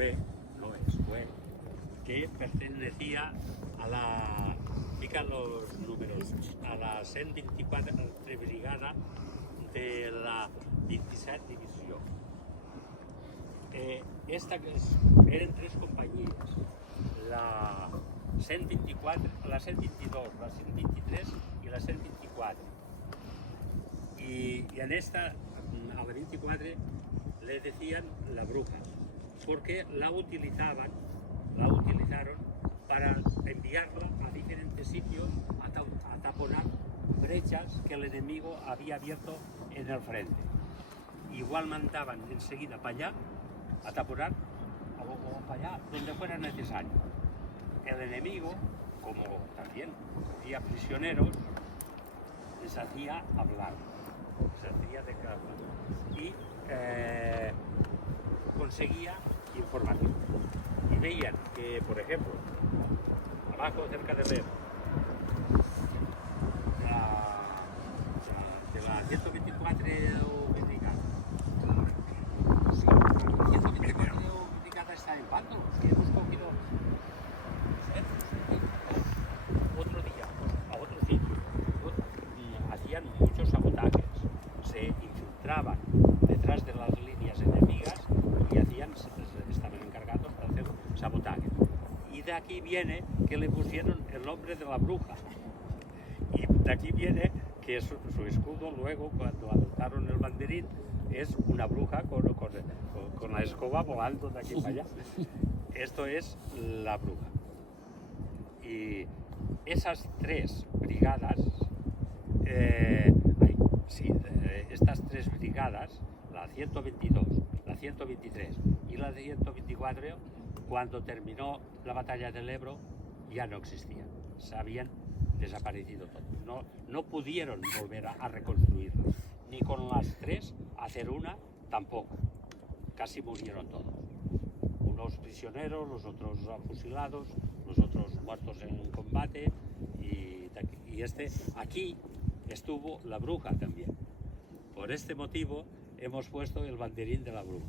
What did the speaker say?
fue, que pertenecía a la, fica los números, a la 124 brigada de la 27 divisió. Eren tres companyies, la 124, la 122, la 123 y la 124. Y en esta, a la 24, le decían la bruja, porque la utilizaron para enviarla a diferentes sitios a taponar brechas que el enemigo había abierto en el frente. Igual mandaban enseguida para allá a taponar o para allá donde fuera necesario. El enemigo, como también había prisioneros, les hacía hablar, les hacía declarar y conseguía información. Y veían que, por ejemplo, abajo cerca del Ebro, de la 124 brigada, sí, la 124 brigada está en Pando, que hemos cogido otro día a otro sitio, hacían muchos sabotajes, se infiltraban detrás de las líneas enemigas y estaban encargados de hacer sabotajes. Y de aquí viene que le pusieron el nombre de la bruja. Y de aquí viene que su escudo luego, cuando adoptaron el banderín, es una bruja con la escoba volando de aquí para allá. Esto es la bruja. Y esas tres brigadas, estas tres brigadas, la 122, la 123 y la 124, cuando terminó la batalla del Ebro, ya no existían, se habían desaparecido todos. No pudieron volver a reconstruirlas, ni con las tres hacer una tampoco. Casi murieron todos. Unos prisioneros, los otros fusilados, los otros muertos en combate y aquí estuvo la bruja también. Por este motivo hemos puesto el banderín de la bruja.